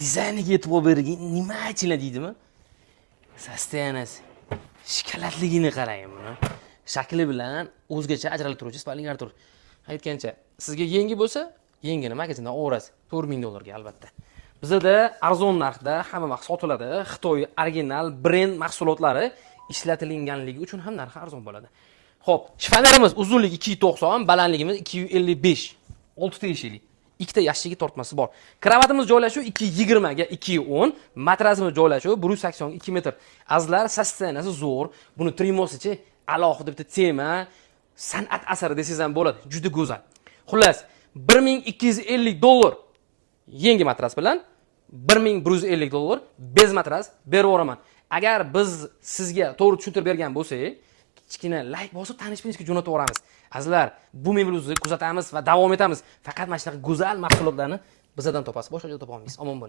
dizayniga e'tibor bergan nima ichila deydimi? Sostoyaniyasi. Shikalatligini qarang buni. Shakli bilan o'zgacha ajralib turuvchi spaling Artur. Aytgancha, sizga yangi bo'lsa, yengini magazindan olasiz. $4000 albatta. Bizda arzon narxda hamma mahsulot sotiladi. Xitoy original brend mahsulotlari ishlatilganligi uchun ham narxi arzon bo'ladi. Xo'p, shifonyerimiz uzunligi 290, balandligimiz 255. 6 ta eshikli. Ikkita yashigi tortmasi bor. Kravatimiz joylashuvi 220 ga 210, matrasimiz joylashuvi 180 ga 2 metr. Azlar sostoyaniyasi zo'r. Buni trimosichi alohida bitta tema, san'at asari desangiz ham bo'ladi. Juda go'zal. Xullas, $1250 yangi matras bilan $1150 bez matras berib yuboraman. Agar biz sizga to'g'ri tushuntirib bergan bo'lsak, kichkina like bosib tanish-bilishga jo'natib yuboramiz. Azizlar, bu mebelimizni kuzatamiz va davom etamiz. Faqat mana shunaqa go'zal mahsulotlarni bizdan topasiz. Boshqa joyda topa olmaysiz. Omon bo'ling.